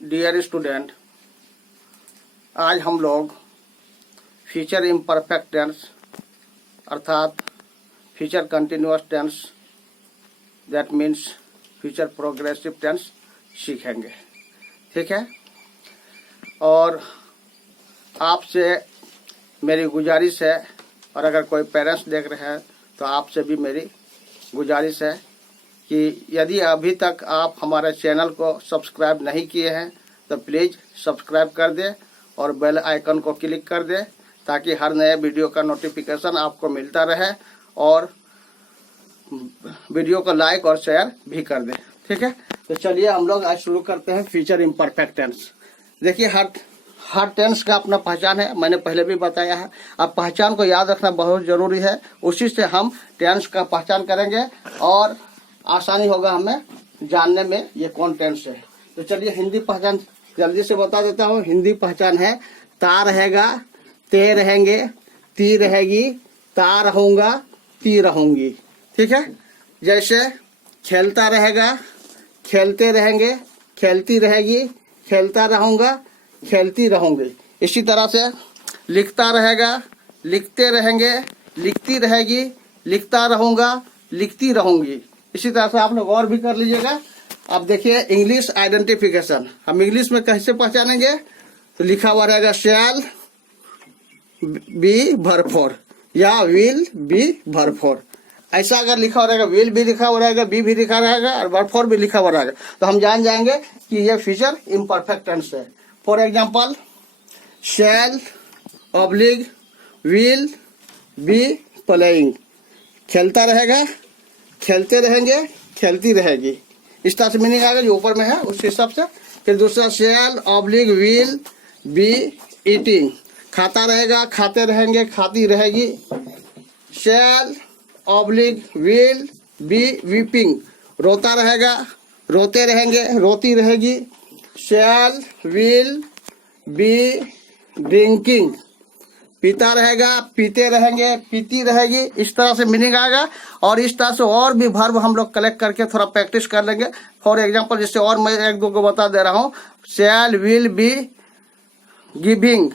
Dear student, आज हम लोग फ्यूचर इम्परफेक्ट टेंस अर्थात future continuous tense that means future progressive tense सीखेंगे। ठीक है, और आपसे मेरी गुजारिश है, और अगर कोई पेरेंट्स देख रहे हैं तो आपसे भी मेरी गुजारिश है कि यदि अभी तक आप हमारे चैनल को सब्सक्राइब नहीं किए हैं तो प्लीज़ सब्सक्राइब कर दें और बेल आइकन को क्लिक कर दें ताकि हर नए वीडियो का नोटिफिकेशन आपको मिलता रहे, और वीडियो को लाइक और शेयर भी कर दें। ठीक है, तो चलिए हम लोग आज शुरू करते हैं फ्यूचर इम्परफेक्ट टेंस। देखिए, हर टेंस का अपना पहचान है, मैंने पहले भी बताया है। अब पहचान को याद रखना बहुत जरूरी है, उसी से हम टेंस का पहचान करेंगे और आसानी होगा हमें जानने में ये कौन टेंस है। तो चलिए हिंदी पहचान जल्दी से बता देता हूँ। हिंदी पहचान है ता रहेगा, ते रहेंगे, ती रहेगी, ता रहूंगा, ती रहूंगी। ठीक है, जैसे खेलता रहेगा, खेलते रहेंगे, खेलती रहेगी, खेलता रहूंगा, खेलती रहूंगी। इसी तरह से लिखता रहेगा, लिखते रहेंगे, लिखती रहेगी, लिखता रहूंगा, लिखती रहूंगी। इसी तरह से आप लोग और भी कर लीजिएगा। अब देखिए इंग्लिश आइडेंटिफिकेशन, हम इंग्लिश में कैसे पहचानेंगे? तो लिखा हुआ रहेगा शैल बी भरफोर या विल बी भरफोर। ऐसा अगर लिखा हो रहेगा, विल भी लिखा हो रहेगा, बी भी लिखा रहेगा और भरफोर भी लिखा हुआ रहेगा, तो हम जान जाएंगे कि ये फ्यूचर इम्परफेक्ट टेंस है। For example, shall oblique will be playing, खेलता रहेगा, खेलते रहेंगे, खेलती रहेगी। इस तरह से मीनिंग आएगा जो ऊपर में है उस हिसाब से। फिर दूसरा, शैल ऑब्लिग विल बी ईटिंग, खाता रहेगा, खाते रहेंगे, खाती रहेगी। शैल ऑब्लिग विल बी वीपिंग, रोता रहेगा, रोते रहेंगे, रोती रहेगी। शैल विल बी ड्रिंकिंग, पीता रहेगा, पीते रहेंगे, पीती रहेगी। इस तरह से मीनिंग आएगा, और इस तरह से और भी वर्ब हम लोग कलेक्ट करके थोड़ा प्रैक्टिस कर लेंगे। फॉर एग्जांपल, जैसे और मैं एक दो को बता दे रहा हूँ। शैल विल बी गिविंग,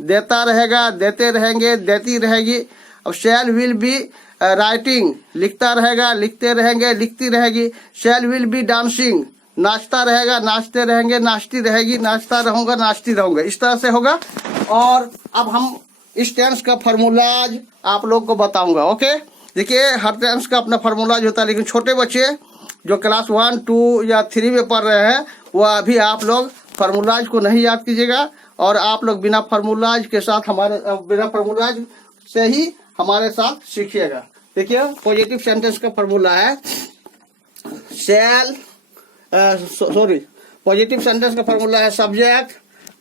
देता रहेगा, देते रहेंगे, देती रहेगी। अब शैल विल बी राइटिंग, लिखता रहेगा, लिखते रहेंगे, लिखती रहेगी। शैल विल बी डांसिंग, नाचता रहेगा, नाचते रहेंगे, नाचती रहेगी, नाचता रहूंगा, नाचती रहूंगा। इस तरह से होगा। और अब हम इस टेंस का फार्मूलाज आप लोग को बताऊंगा। ओके, देखिए हर टेंस का अपना फार्मूलाज होता है, लेकिन छोटे बच्चे जो क्लास 1, 2 या 3 में पढ़ रहे हैं वह अभी आप लोग फार्मूलाज को नहीं याद कीजिएगा, और आप लोग बिना फार्मूलाज के साथ बिना फार्मूलाज से ही हमारे साथ सीखिएगा। देखिए, पॉजिटिव सेंटेंस का फार्मूला है पॉजिटिव सेंटेंस का फार्मूला है subject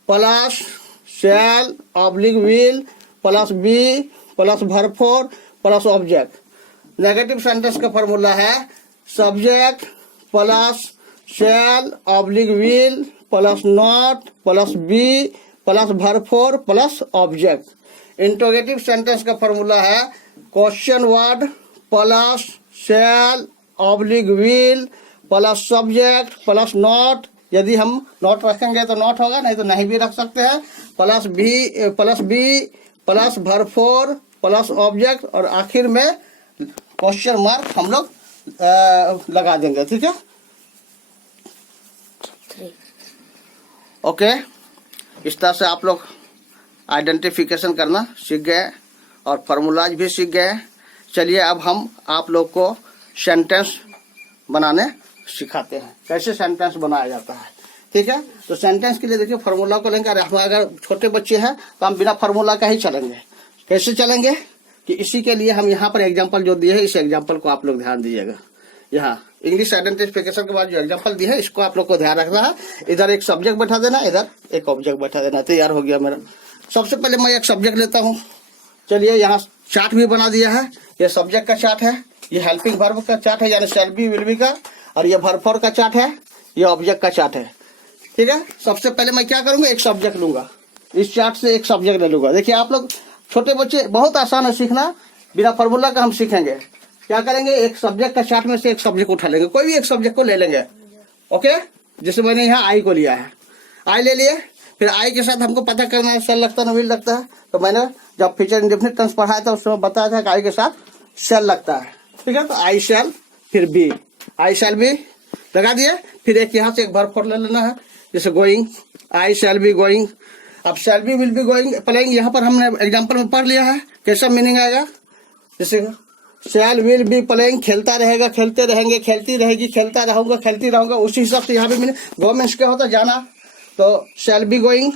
plus shall oblique will plus be plus verb four plus object. Negative sentence का फार्मूला है subject plus shall oblique will plus not plus be plus verb four plus object. Interrogative sentence का formula है question word plus shall oblique will plus subject plus not. यदि हम not रखेंगे तो not होगा, नहीं तो नहीं भी रख सकते हैं। Plus be plus verb four plus object, और आखिर में क्वेश्चन मार्क हम लोग लगा देंगे। ठीक है, ओके। इस तरह से आप लोग आइडेंटिफिकेशन करना सीख गए और फार्मूलाज भी सीख गए। चलिए अब हम आप लोग को सेंटेंस बनाने सिखाते हैं, कैसे सेंटेंस बनाया जाता है। ठीक है, तो सेंटेंस के लिए देखिए फार्मूला को लेंगे। अगर छोटे बच्चे हैं तो हम बिना फार्मूला का ही चलेंगे। कैसे चलेंगे कि इसी के लिए हम यहाँ पर एग्जाम्पल जो दिए है, इस एग्जाम्पल को आप लोग ध्यान दीजिएगा। यहाँ इंग्लिश आइडेंटिफिकेशन के बाद जो एग्जाम्पल दिए है इसको आप लोग को ध्यान रखना है। इधर एक सब्जेक्ट बैठा देना, इधर एक ऑब्जेक्ट बैठा देना। तैयार हो गया मेरा। सबसे पहले मैं एक सब्जेक्ट लेता हूँ। चलिए, यहाँ चार्ट भी बना दिया है। ये सब्जेक्ट का चार्ट है, ये हेल्पिंग वर्ब का चार्ट है यानी शैल बी विल बी का, और ये भरफोर का चार्ट है, ये ऑब्जेक्ट का चार्ट है। ठीक है, सबसे पहले मैं क्या करूंगा, एक सब्जेक्ट लूंगा। इस चार्ट से एक सब्जेक्ट ले लूंगा। देखिए आप लोग छोटे बच्चे, बहुत आसान है सीखना, बिना फार्मूला का हम सीखेंगे। क्या करेंगे, एक सब्जेक्ट का चार्ट में से एक सब्जेक्ट उठा लेंगे, कोई भी एक सब्जेक्ट को ले लेंगे। ओके, जैसे मैंने यहाँ आई को लिया है। आई ले लिए, फिर आई के साथ हमको पता करना है शेल लगता है ना विल लगता है। तो मैंने जब फ्यूचर इंडेफिनिट टेंस पढ़ाया था उसमें बताया था कि आई के साथ शेल लगता है, ठीक है। तो आई शेल फिर बी, आई शेल बी लगा दिए, फिर एक यहाँ से एक वर्ब फॉर्म ले लेना है, जैसे going, I shall be going. अब shall be will be going playing यहाँ पर हमने एग्जाम्पल में पढ़ लिया है, कैसा मीनिंग आएगा, जैसे शेल विल बी प्लेइंग खेलता रहेगा, खेलते रहेंगे, खेलती रहेगी, खेलता रहूंगा, खेलती रहूंगा, उसी हिसाब से यहाँ भी मीनिंग। गो मीन्स क्या होता है जाना, तो शेल बी गोइंग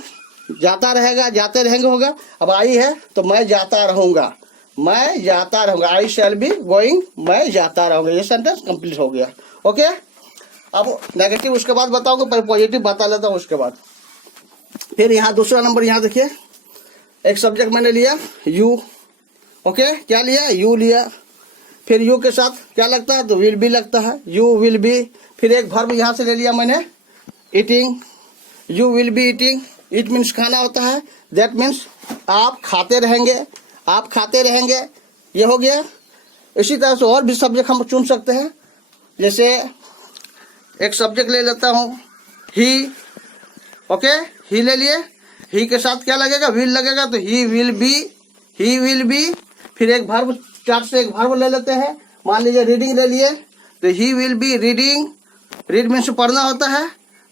जाता रहेगा, जाते रहेंगे होगा। अब आई है तो मैं जाता रहूंगा, मैं जाता रहूंगा, आई शेल बी गोइंग मैं जाता रहूंगा, ये सेंटेंस कंप्लीट हो गया। ओके, अब नेगेटिव उसके बाद बताऊंगा, पर पॉजिटिव बता लेता हूँ उसके बाद। फिर यहाँ दूसरा नंबर, यहाँ देखिए एक सब्जेक्ट मैंने लिया यू, ओके, क्या लिया, यू लिया। फिर यू के साथ क्या लगता है, तो विल बी लगता है, यू विल बी। फिर एक वर्ब यहाँ से ले लिया मैंने eating, you will be eating, it means खाना होता है, दैट मीन्स आप खाते रहेंगे, आप खाते रहेंगे, ये हो गया। इसी तरह से और भी सब्जेक्ट हम चुन सकते हैं, जैसे एक सब्जेक्ट ले लेता हूँ ही, ओके, ही ले लिए, ही के साथ क्या लगेगा, विल लगेगा, तो ही will B, he will B. फिर एक वर्ब, चार्ट से एक वर्ब ले लेते हैं, मान लीजिए रीडिंग ले लिए, तो ही will be reading, read means पढ़ना होता है,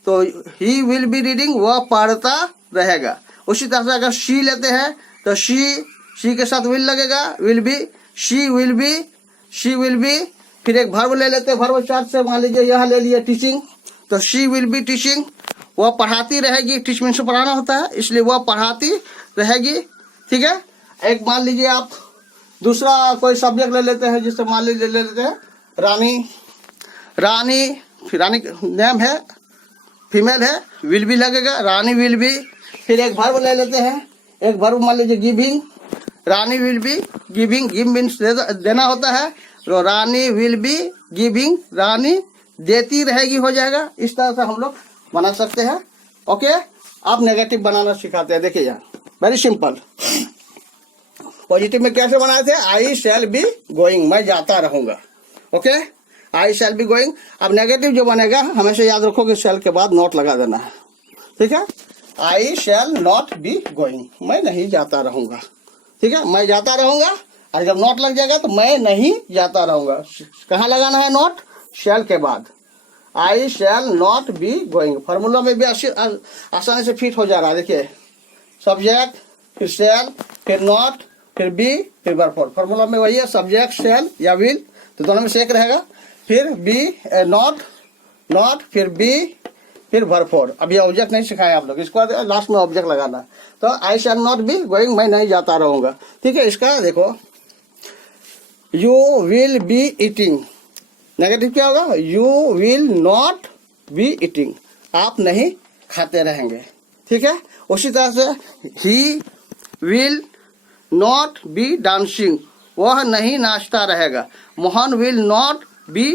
तो ही विल बी रीडिंग, वह पढ़ता रहेगा। उसी तरह से अगर शी लेते हैं तो शी के साथ विल लगेगा, will be, she will be, she will be. फिर एक वर्ब ले लेते हैं, वर्ब चार्ट से मान लीजिए यहाँ ले लिया टीचिंग, तो शी विल बी टीचिंग, वह पढ़ाती रहेगी, टीच मीन्स पढ़ाना होता है, इसलिए वह पढ़ाती रहेगी, ठीक है। एक मान लीजिए आप दूसरा कोई सब्जेक्ट ले लेते हैं, जिससे मान लीजिए ले लेते हैं रानी, रानी, फिर रानी नेम है, फीमेल है, विल बी लगेगा, रानी विल बी। फिर एक वर्ब ले लेते हैं, एक वर्ब मान लीजिए giving, Rani will be giving, give means देना होता है, तो रानी विल बी गिविंग, रानी देती रहेगी हो जाएगा। इस तरह से हम लोग बना सकते हैं। ओके, आप नेगेटिव बनाना सिखाते हैं, देखिए यहाँ वेरी सिंपल। पॉजिटिव में कैसे बनाए थे, आई शैल बी गोइंग, मैं जाता रहूंगा, ओके, आई शैल बी गोइंग। अब नेगेटिव जो बनेगा हमेशा याद रखो कि शैल के बाद नॉट लगा देना है, ठीक है। आई शैल नॉट बी गोइंग, मैं नहीं जाता रहूंगा, ठीक है, मैं जाता रहूंगा। और जब नॉट लग जाएगा तो मैं नहीं जाता रहूंगा, कहाँ लगाना है नॉट, शैल के बाद। I shall not be going, formula में भी आसानी से फिट हो जा रहा है। देखिए सब्जेक्ट, फिर शैल, फिर नॉट, फिर बी, फिर वर्ब फॉर्म। फॉर्मूला में वही है, सब्जेक्ट शैल या विल, तो दोनों में से एक रहेगा। फिर बी नॉट, नॉट, फिर बी, फिर वर्ब फॉर्म। अब ये ऑब्जेक्ट नहीं सिखाए आप लोग, इसको लास्ट में ऑब्जेक्ट लगाना। तो आई शैल नॉट बी गोइंग, मैं नहीं जाता रहूंगा, ठीक है। इसका देखो, you will be eating, negative क्या होगा, you will not be eating, आप नहीं खाते रहेंगे, ठीक है। उसी तरह से ही विल नॉट बी डांसिंग, वह नहीं नाचता रहेगा। Mohan will not be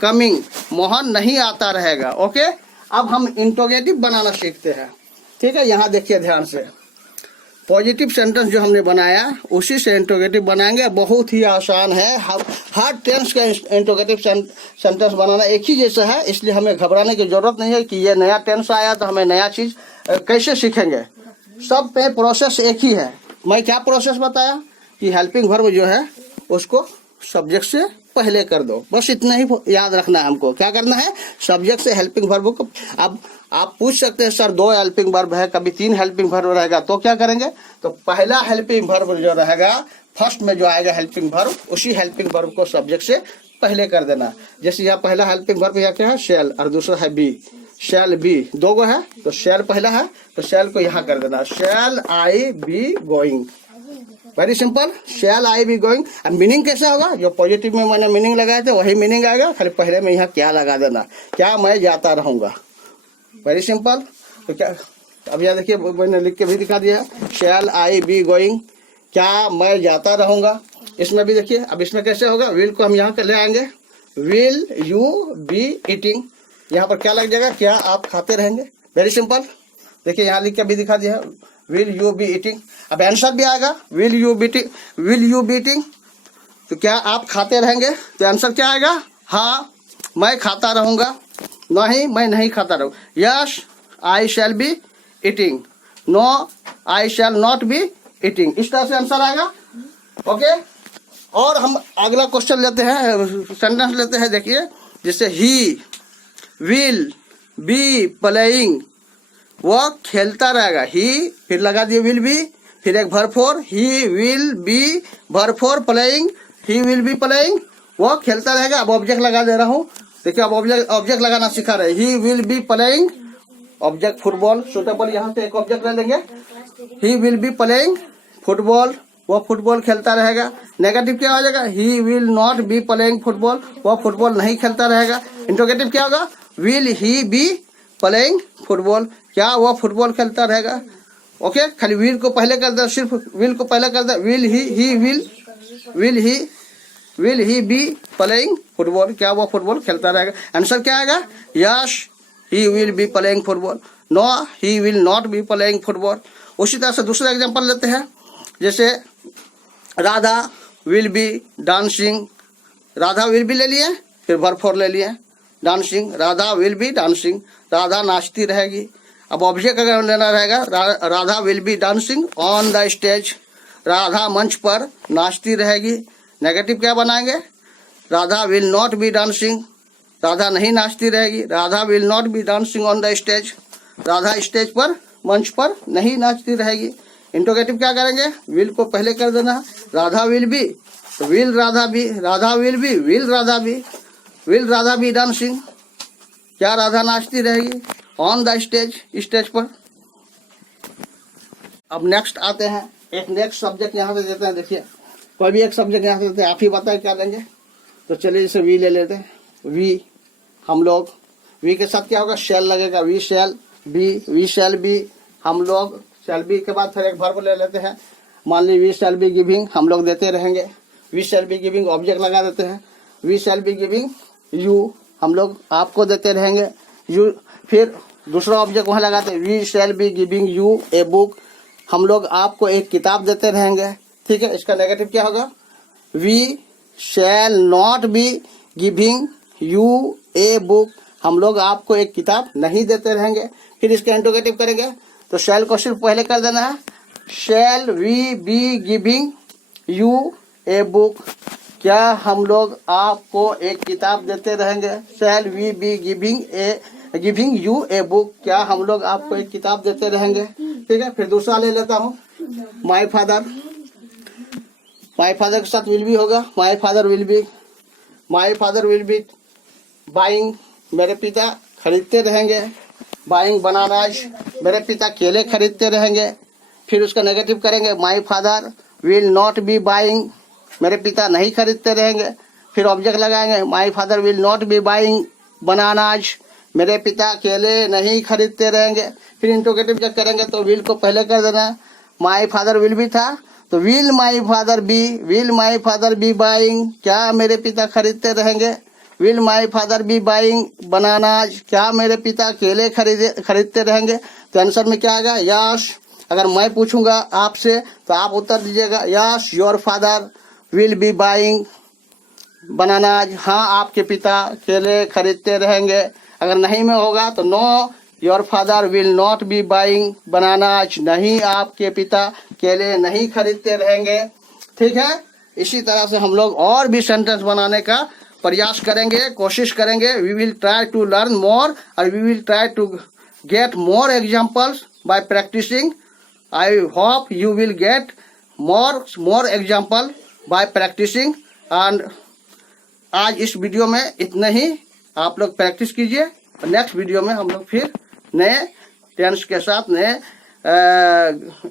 coming, Mohan नहीं आता रहेगा, ओके। अब हम इंटरोगेटिव बनाना सीखते हैं, ठीक है। यहाँ देखिए ध्यान से, पॉजिटिव सेंटेंस जो हमने बनाया उसी से इंटरोगेटिव बनाएंगे, बहुत ही आसान है। हर टेंस का इंटरोगेटिव सेंटेंस बनाना एक ही जैसा है, इसलिए हमें घबराने की जरूरत नहीं है कि ये नया टेंस आया तो हमें नया चीज कैसे सीखेंगे। सब पे प्रोसेस एक ही है। मैं क्या प्रोसेस बताया कि हेल्पिंग वर्ब जो है उसको सब्जेक्ट से पहले कर दो, बस इतना ही याद रखना है हमको। क्या करना है, सब्जेक्ट से हेल्पिंग वर्ब को। अब आप पूछ सकते हैं सर 2 हेल्पिंग वर्ब है, कभी 3 हेल्पिंग वर्ब रहेगा, तो क्या करेंगे, तो पहला हेल्पिंग वर्ब जो रहेगा, फर्स्ट में जो आएगा हेल्पिंग वर्ब, उसी हेल्पिंग वर्ब को सब्जेक्ट से पहले कर देना। जैसे यहाँ पहला हेल्पिंग वर्ब यहाँ क्या है, शैल, और दूसरा है बी, शैल बी, 2 गो है, तो शैल पहला है तो शैल को यहाँ कर देना, shall I be going. Very simple, shall I be going. अब मीनिंग कैसे होगा, जो पॉजिटिव में मैंने मीनिंग लगाए थे वही मीनिंग आएगा, खाली पहले में यहाँ क्या लगा देना, क्या मैं जाता रहूंगा। Very simple. तो क्या, अब यहाँ देखिए मैंने लिख के भी दिखा दिया, शैल आई बी गोइंग, क्या मैं जाता रहूंगा। इसमें भी देखिए, अब इसमें कैसे होगा, विल को हम यहाँ ले आएंगे, विल यू बी ईटिंग, यहाँ पर क्या लग जाएगा, क्या आप खाते रहेंगे। वेरी सिंपल, देखिए यहाँ लिख के भी दिखा दिया, विल यू बी ईटिंग। अब आंसर भी आएगा, विल यू बी ईटिंग, तो क्या आप खाते रहेंगे, तो आंसर क्या आएगा, हाँ मैं खाता रहूंगा, नहीं मैं नहीं खाता रहूँ, yes I shall be eating, no I shall not be eating. इस तरह से आंसर आएगा। ओके, और हम अगला क्वेश्चन लेते हैं, सेंटेंस लेते हैं। देखिए, जैसे ही विल बी प्लेइंग, वो खेलता रहेगा। ही फिर लगा दिए विल बी, फिर एक verb four, he will B verb four playing, he will be playing, वो खेलता रहेगा। अब ऑब्जेक्ट लगा दे रहा हूँ। देखिए, अब ऑब्जेक्ट लगाना सिखा रहे। ही will be playing, object football, suitable, यहाँ से एक ऑब्जेक्ट ले लेंगे। ही विल बी प्लेइंग फुटबॉल, वो फुटबॉल खेलता रहेगा। नेगेटिव क्या हो जाएगा? ही will not be playing football, वो फुटबॉल नहीं खेलता रहेगा। इंट्रोगेटिव क्या होगा? Will he be playing football, क्या वो फुटबॉल खेलता रहेगा। ओके, खाली विल को पहले कर दे, सिर्फ विल को पहले कर दे। Will he be playing football, क्या वो फुटबॉल खेलता रहेगा। आंसर क्या आएगा? Yes, he will be playing football, no he will not be playing football. उसी तरह से दूसरा एग्जांपल लेते हैं। जैसे Radha will be dancing, Radha will be ले लिए, फिर वर्ब फोर ले लिए dancing, Radha will be dancing, Radha नाचती रहेगी। अब ऑब्जेक्ट अगर लेना रहेगा, Radha will be dancing on the stage, Radha मंच पर नाचती रहेगी। नेगेटिव क्या बनाएंगे? Radha will not B dancing, Radha नहीं नाचती रहेगी। Radha will not B dancing on the stage, Radha stage पर, मंच पर नहीं नाचती रहेगी। इंट्रोगेटिव क्या करेंगे? विल को पहले कर देना है। राधा विल बी, तो will Radha be, Radha will be, will Radha be, will Radha be dancing, क्या राधा नाचती रहेगी ऑन द स्टेज, स्टेज पर। अब नेक्स्ट आते हैं, एक नेक्स्ट सब्जेक्ट यहाँ से देते हैं। देखिए, कोई भी एक सब्जेक्ट यहाँ से देते हैं, आप ही बताए क्या लेंगे। तो चलिए जैसे वी ले लेते हैं। वी, हम लोग, वी के साथ क्या होगा? शैल लगेगा। We shall be, we shall be, हम लोग, शैल बी के बाद फिर एक वर्ब ले लेते हैं। मान ली वी शैल बी गिविंग, हम लोग देते रहेंगे। We shall be giving, object लगा देते हैं। We shall be giving you, हम लोग आपको देते रहेंगे। यू, फिर दूसरा ऑब्जेक्ट वहाँ लगाते हैं। We shall be giving you a book, हम लोग आपको एक किताब देते रहेंगे। ठीक है, इसका नेगेटिव क्या होगा? We shall not be giving you a book, हम लोग आपको एक किताब नहीं देते रहेंगे। फिर इसका इंट्रोगेटिव करेंगे, तो शैल को सिर्फ पहले कर देना है। Shall we be giving you a book, क्या हम लोग आपको एक किताब देते रहेंगे। Shall we be giving you a book, क्या हम लोग आपको एक किताब देते रहेंगे। ठीक है, फिर दूसरा ले लेता हूँ। माई फादर, माई फादर के साथ विल बी होगा। My father will be buying, मेरे पिता खरीदते रहेंगे। बाइंग बनानाज, मेरे पिता केले खरीदते रहेंगे। फिर उसका नेगेटिव करेंगे। My father will not B buying, मेरे पिता नहीं खरीदते रहेंगे। फिर ऑब्जेक्ट लगाएंगे। My father will not B buying bananas, मेरे पिता केले नहीं खरीदते रहेंगे। फिर इंट्रोगेटिव जब करेंगे तो विल को पहले कर देना है। माई फादर विल बी था, तो will my father B buying, क्या मेरे पिता खरीदते रहेंगे। Will my father B buying bananas, क्या मेरे पिता केले खरीदते रहेंगे। तो आंसर में क्या आएगा? यस। अगर मैं पूछूंगा आपसे तो आप उत्तर दीजिएगा yes your father will be buying bananas, हाँ आपके पिता केले खरीदते रहेंगे। अगर नहीं में होगा तो know your father will not B buying bananas, नहीं आपके पिता केले नहीं खरीदते रहेंगे। ठीक है, इसी तरह से हम लोग और भी सेंटेंस बनाने का प्रयास करेंगे, कोशिश करेंगे। We will try to learn more और we will try to get more examples by practising. I hope you will get more example by practising. And आज इस वीडियो में इतना ही, आप लोग प्रैक्टिस कीजिए। नेक्स्ट वीडियो में हम लोग फिर नए टेंस के साथ, नए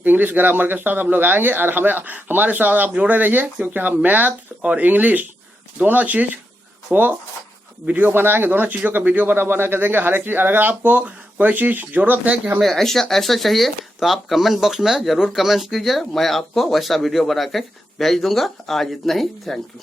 इंग्लिश ग्रामर के साथ हम लोग आएंगे। और हमारे साथ आप जुड़े रहिए, क्योंकि हम मैथ और इंग्लिश दोनों चीज़ को वीडियो बनाएंगे, दोनों चीज़ों का वीडियो बना के देंगे, हर एक चीज़। अगर आपको कोई चीज़ जरूरत है कि हमें ऐसा चाहिए तो आप कमेंट बॉक्स में ज़रूर कमेंट्स कीजिए, मैं आपको वैसा वीडियो बना के भेज दूंगा। आज इतना ही, थैंक यू।